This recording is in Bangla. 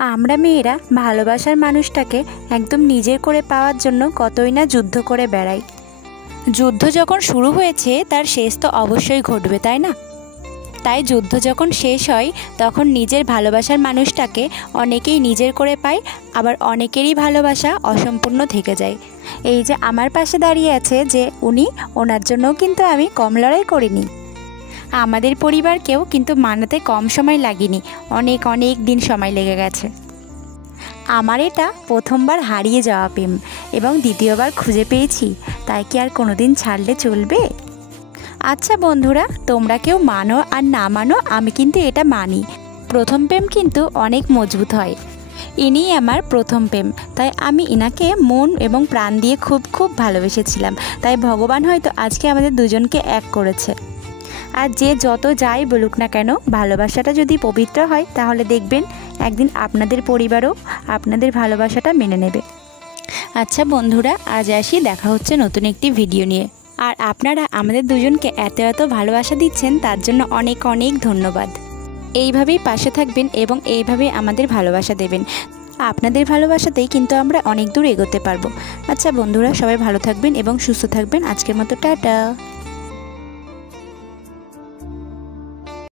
আমরা মেয়েরা ভালোবাসার মানুষটাকে একদম নিজের করে পাওয়ার জন্য কতই না যুদ্ধ করে বেড়াই। যুদ্ধ যখন শুরু হয়েছে তার শেষ তো অবশ্যই ঘটবে, তাই না? তাই যুদ্ধ যখন শেষ হয় তখন নিজের ভালোবাসার মানুষটাকে অনেকেই নিজের করে পায়, আবার অনেকেরই ভালোবাসা অসম্পূর্ণ থেকে যায়। এই যে আমার পাশে দাঁড়িয়ে আছে যে ওনার জন্যও কিন্তু আমি কম লড়াই করিনি। আমাদের পরিবারকেও কিন্তু মানাতে কম সময় লাগেনি, অনেক অনেক দিন সময় লেগে গেছে। আমার এটা প্রথমবার হারিয়ে যাওয়া প্রেম এবং দ্বিতীয়বার খুঁজে পেয়েছি, তাই কি আর কোনোদিন ছাড়লে চলবে? আচ্ছা বন্ধুরা, তোমরা কেউ মানো আর না মানো, আমি কিন্তু এটা মানি। প্রথম প্রেম কিন্তু অনেক মজবুত হয়। ইনিই আমার প্রথম প্রেম, তাই আমি ইনাকে মন এবং প্রাণ দিয়ে খুব খুব ভালোবেসেছিলাম। তাই ভগবান হয়তো আজকে আমাদের দুজনকে এক করেছে। আর যে যত যাই বলুক না কেন, ভালোবাসাটা যদি পবিত্র হয় তাহলে দেখবেন একদিন আপনাদের পরিবারও আপনাদের ভালোবাসাটা মেনে নেবে। আচ্ছা বন্ধুরা, আজ আসি, দেখা হচ্ছে নতুন একটি ভিডিও নিয়ে। আর আপনারা আমাদের দুজনকে এত এত ভালোবাসা দিচ্ছেন, তার জন্য অনেক অনেক ধন্যবাদ। এইভাবেই পাশে থাকবেন এবং এইভাবেই আমাদের ভালোবাসা দেবেন। আপনাদের ভালোবাসাতেই কিন্তু আমরা অনেক দূর এগোতে পারবো। আচ্ছা বন্ধুরা, সবাই ভালো থাকবেন এবং সুস্থ থাকবেন। আজকের মতো টাটা।